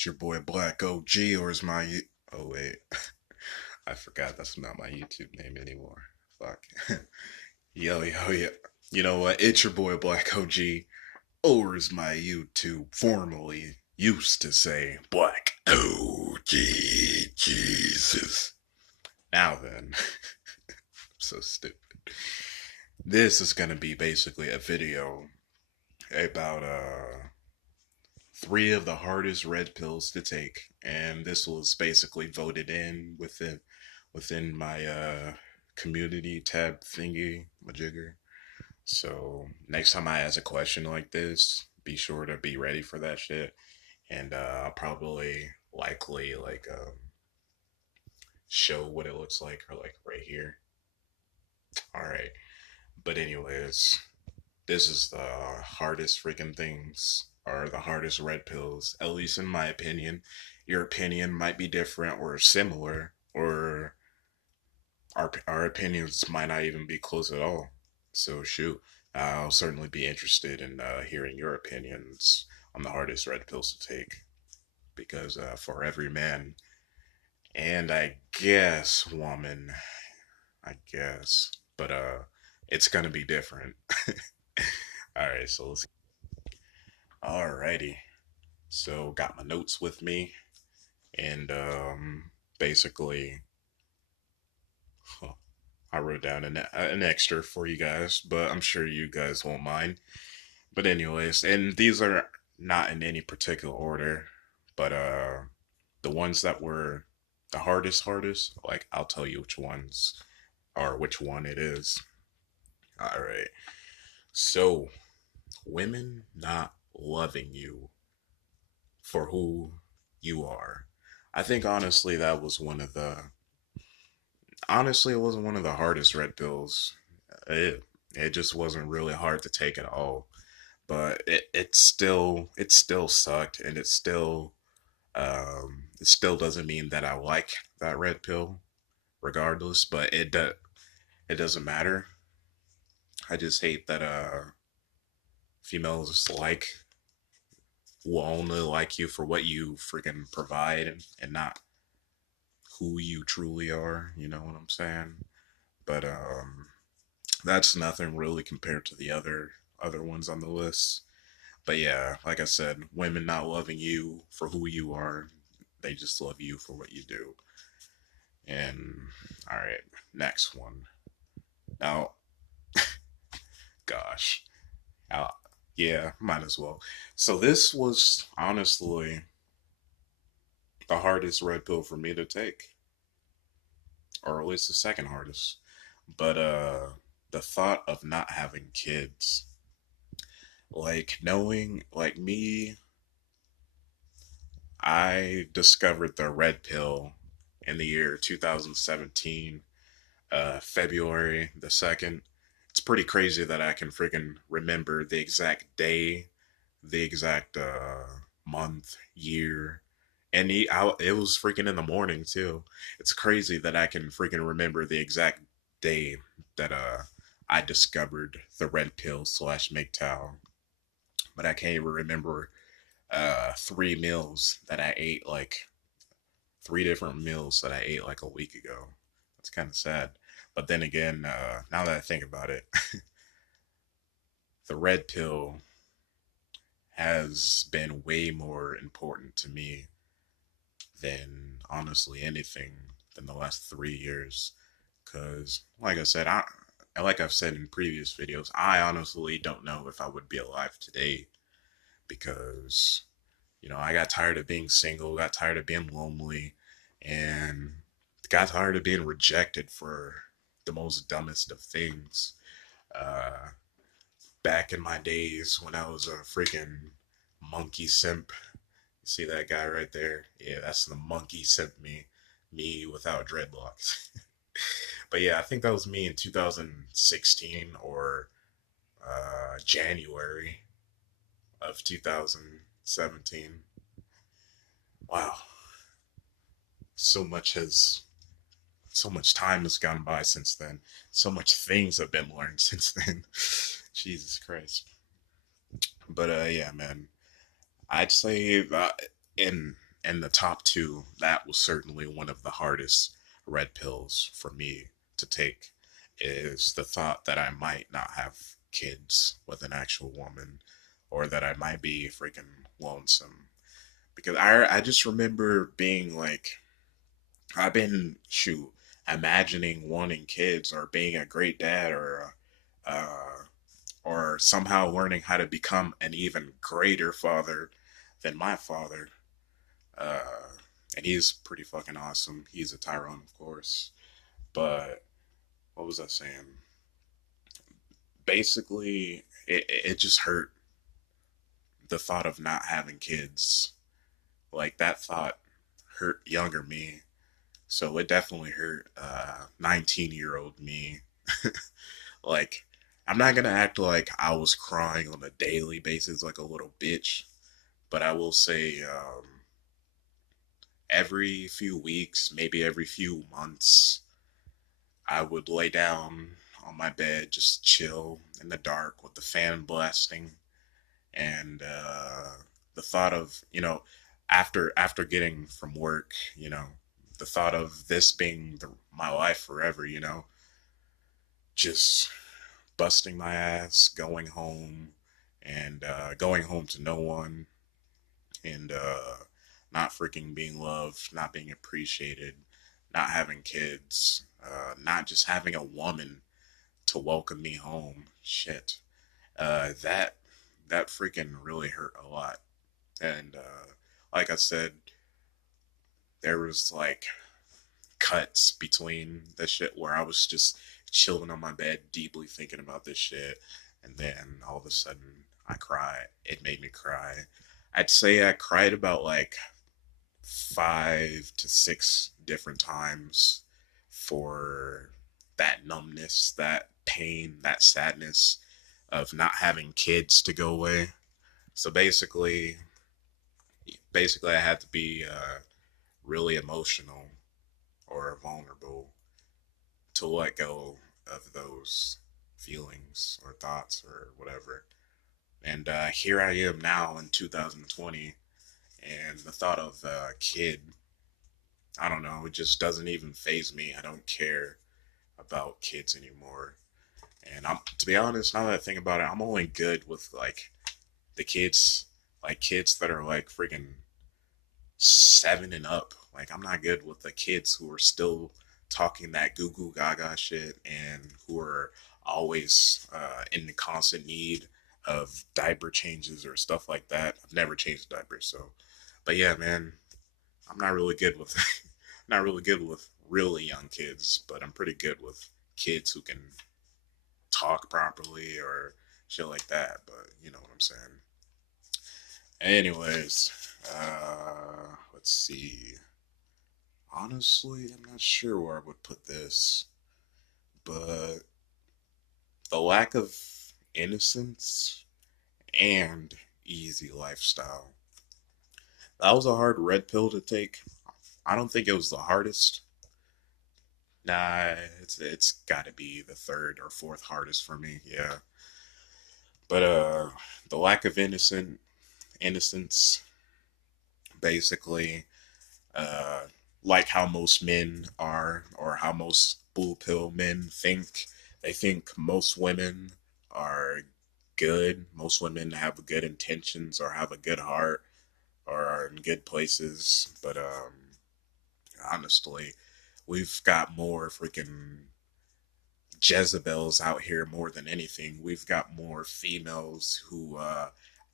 It's your boy Black OG, or is my oh wait, I forgot that's not my YouTube name anymore. Fuck. Yo. You know what? It's your boy Black OG, or as my YouTube formerly used to say, Black OG Jesus. Now then, I'm so stupid. This is gonna be basically a video about three of the hardest red pills to take, and this was basically voted in within my community tab thingy majigger. So next time I ask a question like this, be sure to be ready for that shit, and I'll probably likely show what it looks like, or like right here. All right, but anyways, this is the hardest freaking things, or the hardest red pills, at least in my opinion. Your opinion might be different or similar, or our opinions might not even be close at all. So shoot, I'll certainly be interested in hearing your opinions on the hardest red pills to take, because for every man, and I guess woman, I guess, but it's gonna be different. All right, so let's. Alrighty. So got my notes with me, and basically, huh, I wrote down an extra for you guys, but I'm sure you guys won't mind. But anyways, and these are not in any particular order, but the ones that were the hardest, like I'll tell you which ones or which one it is. All right. So, women not loving you for who you are. I think honestly that was one of the honestly it wasn't one of the hardest red pills. It just wasn't really hard to take at all. But it still sucked, and it still doesn't mean that I like that red pill regardless, but it doesn't matter. I just hate that females will only like you for what you freaking provide, and not who you truly are, you know what I'm saying? But that's nothing really compared to the other ones on the list. But yeah, like I said, women not loving you for who you are, they just love you for what you do. And all right, next one. Now, gosh, uh, yeah, might as well. So this was honestly the hardest red pill for me to take, or at least the second hardest. But the thought of not having kids, like knowing, like me, I discovered the red pill in the year 2017, February the 2nd. It's pretty crazy that I can freaking remember the exact day, the exact month, year, and it was freaking in the morning too. It's crazy that I can freaking remember the exact day that I discovered the red pill slash MGTOW, but I can't even remember three meals that I ate, like three different meals that I ate like a week ago. That's kind of sad. But then again, now that I think about it, the red pill has been way more important to me than honestly anything than the last 3 years. Because, like I said, like I've said in previous videos, I honestly don't know if I would be alive today, because I got tired of being single, got tired of being lonely, and got tired of being rejected for the most dumbest of things. Uh, Back in my days when I was a freaking monkey simp. You see that guy right there? Yeah, that's the monkey simp me without dreadlocks. But yeah, I think that was me in 2016, or January of 2017. Wow, so much has so much time has gone by since then. So much things have been learned since then. Jesus Christ. But yeah, man, I'd say in in the top two, that was certainly one of the hardest red pills for me to take, is the thought that I might not have kids with an actual woman, or that I might be freaking lonesome. Because I just remember being like, I've been, shoot, imagining wanting kids or being a great dad, or somehow learning how to become an even greater father than my father. Uh, and he's pretty fucking awesome. He's a Tyrone, of course. But what was I saying? Basically, it just hurt, the thought of not having kids. Like, that thought hurt younger me. So it definitely hurt 19-year-old me. Like, I'm not gonna act like I was crying on a daily basis like a little bitch, but I will say, every few weeks, maybe every few months, I would lay down on my bed, just chill in the dark with the fan blasting, and the thought of, after getting from work, the thought of this being my life forever, just busting my ass, going home, and going home to no one, and not freaking being loved, not being appreciated, not having kids, not just having a woman to welcome me home. Shit, that freaking really hurt a lot. And like I said, there was like cuts between the shit where I was just chilling on my bed, deeply thinking about this shit, and then all of a sudden I cry. It made me cry. I'd say I cried about like 5 to 6 different times for that numbness, that pain, that sadness of not having kids to go away. So basically, I had to be really emotional or vulnerable to let go of those feelings or thoughts or whatever. And here I am now in 2020, and the thought of a kid, I don't know, it just doesn't even faze me. I don't care about kids anymore. And to be honest, now that I think about it, I'm only good with like the kids, like kids that are like freaking 7 and up. Like, I'm not good with the kids who are still talking that goo goo gaga shit, and who are always in the constant need of diaper changes or stuff like that. I've never changed diapers, so. But yeah, man, I'm not really good with not really good with really young kids, but I'm pretty good with kids who can talk properly or shit like that. But you know what I'm saying. Anyways, let's see. Honestly, I'm not sure where I would put this, but the lack of innocence and easy lifestyle. That was a hard red pill to take. I don't think it was the hardest. Nah, it's got to be the third or fourth hardest for me. Yeah, but the lack of innocence, basically, uh, like how most men are, or how most blue pill men think. They think most women are good. Most women have good intentions or have a good heart or are in good places. But honestly, we've got more freaking Jezebels out here more than anything. We've got more females who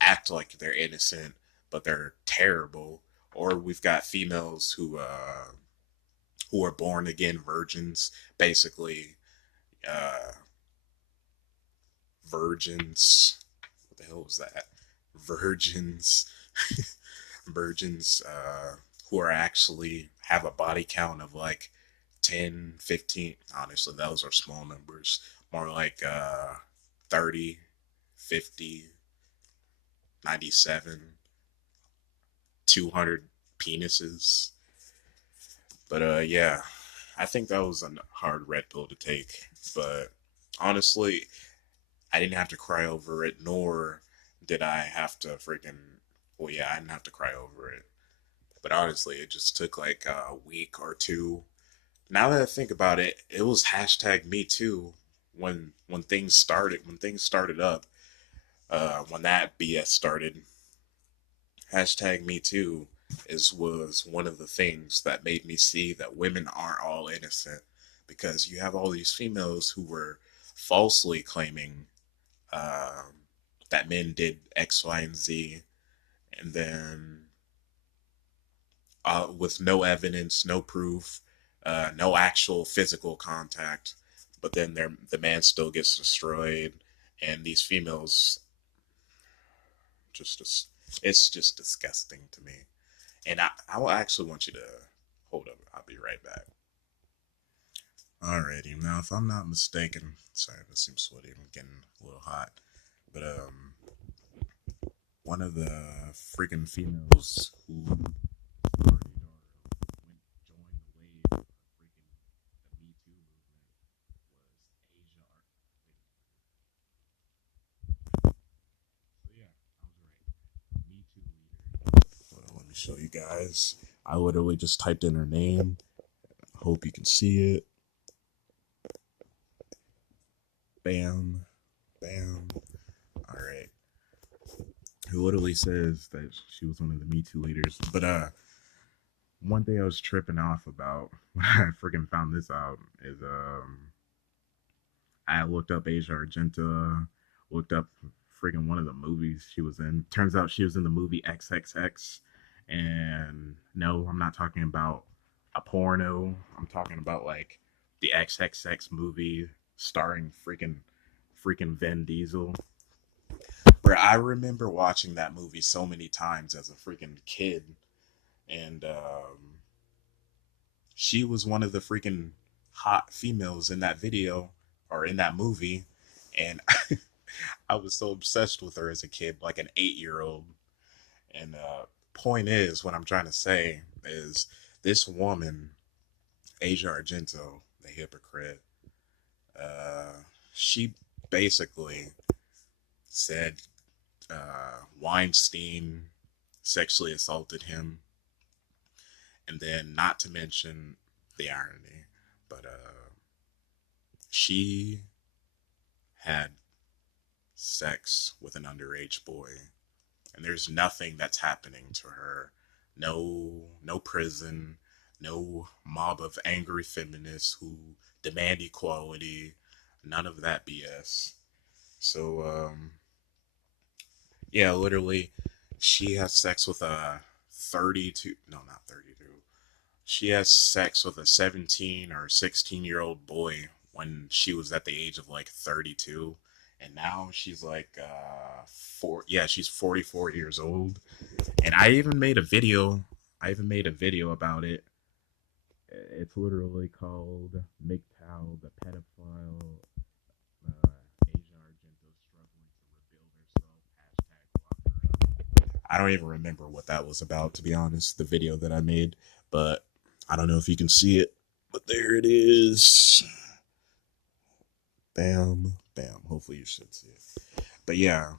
act like they're innocent, but they're terrible. Or we've got females who are born again virgins, basically uh, virgins. What the hell was that? Virgins, virgins who are actually have a body count of like 10, 15. Honestly, those are small numbers. More like 30, 50, 97, 200 penises. But yeah, I think that was a hard red pill to take. But honestly, I didn't have to cry over it, nor did I have to freaking. Well, yeah, I didn't have to cry over it. But honestly, it just took like a week or two. Now that I think about it, it was hashtag me too when things started up, when that BS started. Hashtag me too is was one of the things that made me see that women aren't all innocent, because you have all these females who were falsely claiming um, that men did X, Y, and Z, and then with no evidence, no proof, no actual physical contact, but then the man still gets destroyed, and these females just it's just disgusting to me. And I will actually want you to hold up. I'll be right back. Alrighty, now if I'm not mistaken, sorry, this seems sweaty. I'm getting a little hot, but one of the freaking females who started or went joined the wave of freaking the Me Too movement was Asia Art. So yeah, I was right. Me Too leader. Hold on, let me show you guys. I literally just typed in her name. Hope you can see it. Bam, bam. All right. Who literally says that she was one of the Me Too leaders. But one thing I was tripping off about when I freaking found this out is I looked up Asia Argento, looked up freaking one of the movies she was in. Turns out she was in the movie XXX. And no, I'm not talking about a porno. I'm talking about like the XXX movie starring freaking Vin Diesel. Where I remember watching that movie so many times as a freaking kid, and she was one of the freaking hot females in that video or in that movie, and I was so obsessed with her as a kid, like an 8-year old. And point is, what I'm trying to say is, this woman, Asia Argento, the hypocrite, she basically said Weinstein sexually assaulted him, and then not to mention the irony, but she had sex with an underage boy, and there's nothing that's happening to her. No prison, no mob of angry feminists who demand equality, none of that BS. So yeah, literally, she has sex with a 32, no, not 32. She has sex with a 17 or 16-year-old boy when she was at the age of like 32. And now she's like she's 44 years old. And I even made a video about it. It's literally called MGTOW, the pedophile, Asia Argento struggling to rebuild herself, hashtag lock her up. I don't even remember what that was about, to be honest, the video that I made, but I don't know if you can see it, but there it is. Bam, bam. Hopefully you should see it. But yeah,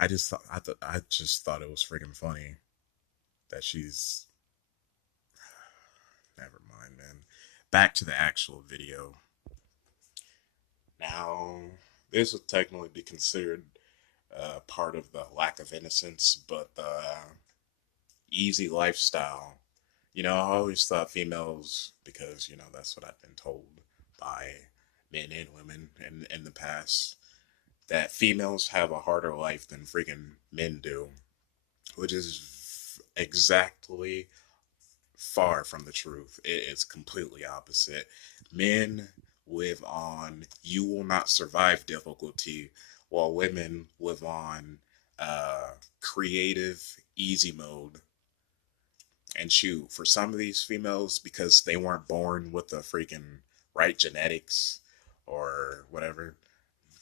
I just thought it was freaking funny that she's, never mind, man. Back to the actual video. Now, this would technically be considered part of the lack of innocence, but the easy lifestyle. You know, I always thought females, because, you know, that's what I've been told by men and women in the past, that females have a harder life than freaking men do, which is exactly far from the truth. It is completely opposite. Men live on you will not survive difficulty, while women live on creative easy mode. And shoot, for some of these females, because they weren't born with the freaking right genetics or whatever,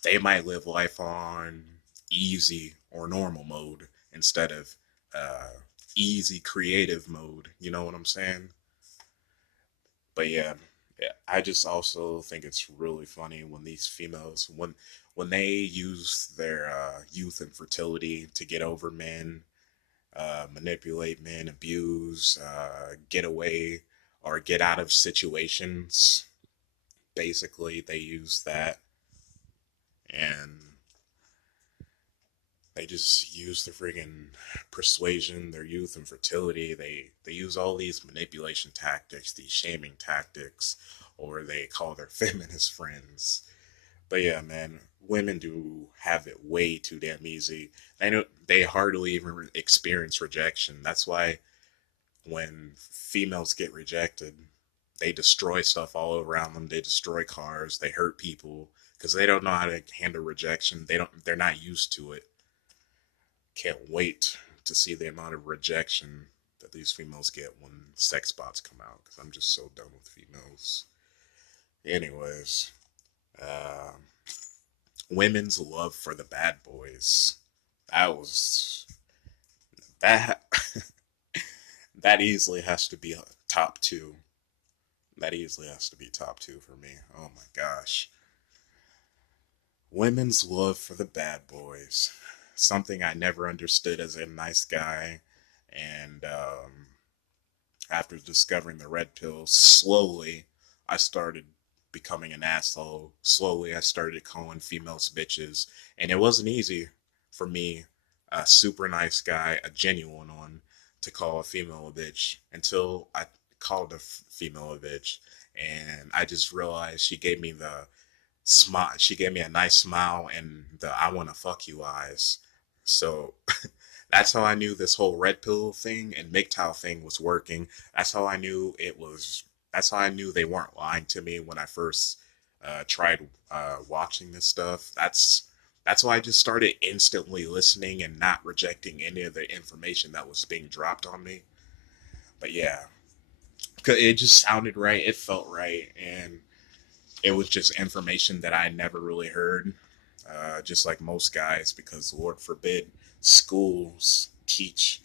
they might live life on easy or normal mode instead of uh, easy creative mode. You know what I'm saying? But yeah, yeah, I just also think it's really funny when these females, when they use their youth and fertility to get over men, manipulate men, abuse, get away or get out of situations. Basically, they use that, and they just use the friggin' persuasion, their youth and fertility. They use all these manipulation tactics, these shaming tactics, or they call their feminist friends. But yeah, man, women do have it way too damn easy. They hardly even experience rejection. That's why when females get rejected, they destroy stuff all around them. They destroy cars. They hurt people because they don't know how to handle rejection. They don't. They're not used to it. Can't wait to see the amount of rejection that these females get when sex bots come out because I'm just so done with females. Anyways, uh, women's love for the bad boys. That was that. That easily has to be top two. That easily has to be top two for me. Oh my gosh. Women's love for the bad boys. Something I never understood as a nice guy. And after discovering the red pill, slowly I started becoming an asshole. Slowly I started calling females bitches. And it wasn't easy for me, a super nice guy, a genuine one, to call a female a bitch until I called a female a bitch. And I just realized she gave me the smile. She gave me a nice smile and the I want to fuck you eyes. So that's how I knew this whole red pill thing and MGTOW thing was working. That's how I knew it was. That's how I knew they weren't lying to me when I first tried watching this stuff. That's why I just started instantly listening and not rejecting any of the information that was being dropped on me. But yeah, 'cause it just sounded right. It felt right, and it was just information that I never really heard. Just like most guys, because Lord forbid schools teach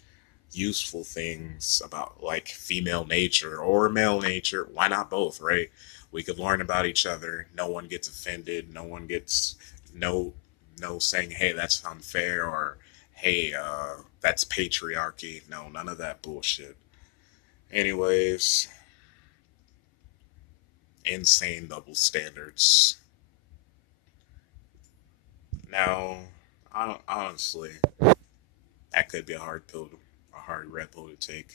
useful things about like female nature or male nature. Why not both, right? We could learn about each other. No one gets offended. No one gets no no saying, hey, that's unfair, or hey, that's patriarchy. No, none of that bullshit. Anyways, insane double standards. Now, honestly, that could be a hard red pill to take,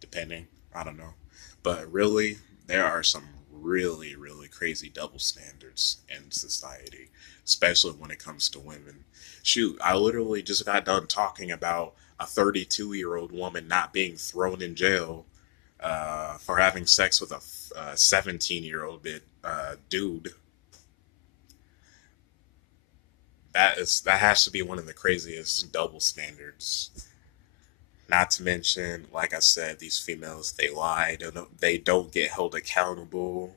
depending. I don't know. But really, there are some really, really crazy double standards in society, especially when it comes to women. Shoot, I literally just got done talking about a 32-year-old woman not being thrown in jail for having sex with a 17-year-old dude. That has to be one of the craziest double standards. Not to mention, like I said, these females, they lie. They don't get held accountable.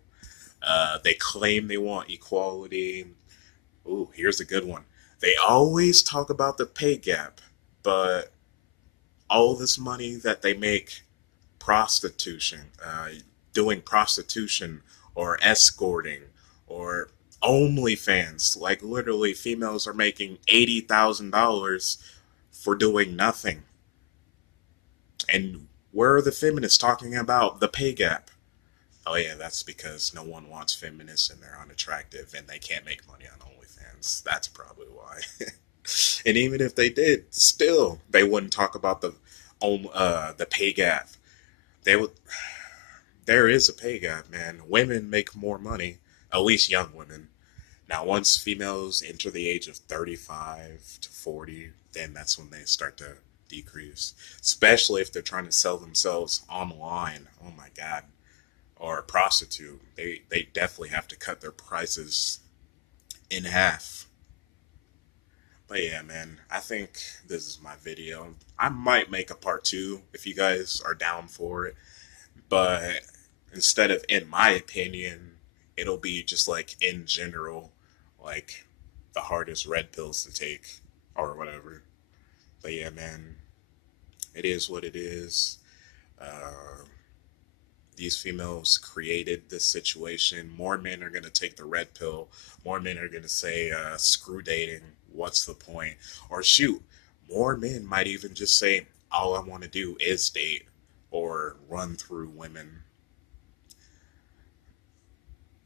They claim they want equality. Ooh, here's a good one. They always talk about the pay gap, but all this money that they make prostitution, doing prostitution or escorting or OnlyFans, like literally females are making $80,000 for doing nothing. And where are the feminists talking about the pay gap? Oh yeah, that's because no one wants feminists and they're unattractive and they can't make money on OnlyFans. That's probably why. And even if they did, still they wouldn't talk about the pay gap. They would. There is a pay gap, man. Women make more money, at least young women. Now, once females enter the age of 35 to 40, then that's when they start to decrease. Especially if they're trying to sell themselves online. Oh my God. Or a prostitute. They definitely have to cut their prices in half. But yeah, man, I think this is my video. I might make a part two if you guys are down for it. But instead of in my opinion, it'll be just like in general, like the hardest red pills to take or whatever. But yeah, man, it is what it is. Uh, these females created this situation. More men are going to take the red pill. More men are going to say, screw dating. What's the point? Or shoot, more men might even just say, all I want to do is date or run through women.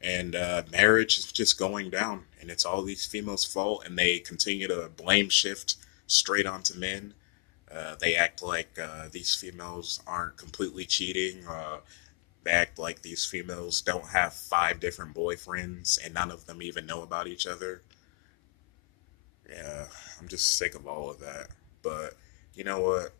And marriage is just going down, and it's all these females' fault, and they continue to blame shift straight onto men. They act like these females aren't completely cheating. They act like these females don't have five different boyfriends and none of them even know about each other. Yeah, I'm just sick of all of that. But you know what?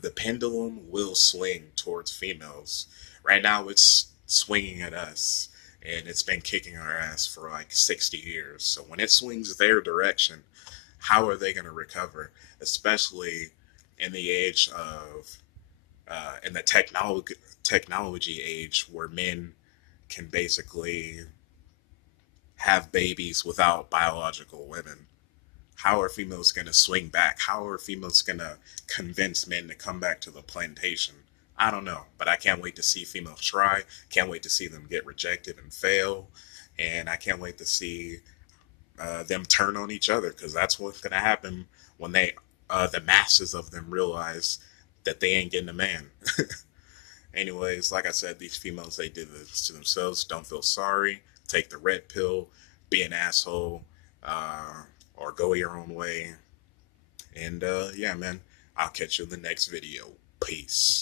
The pendulum will swing towards females. Right now, it's swinging at us, and it's been kicking our ass for like 60 years. So when it swings their direction, how are they going to recover? Especially in the age of, in the technology age where men can basically have babies without biological women. How are females going to swing back? How are females going to convince men to come back to the plantation? I don't know, but I can't wait to see females try. Can't wait to see them get rejected and fail. And I can't wait to see them turn on each other, because that's what's going to happen when the masses of them realize that they ain't getting a man. Anyways, like I said, these females, they did this to themselves. Don't feel sorry. Take the red pill. Be an asshole. Or go your own way. And yeah, man, I'll catch you in the next video. Peace.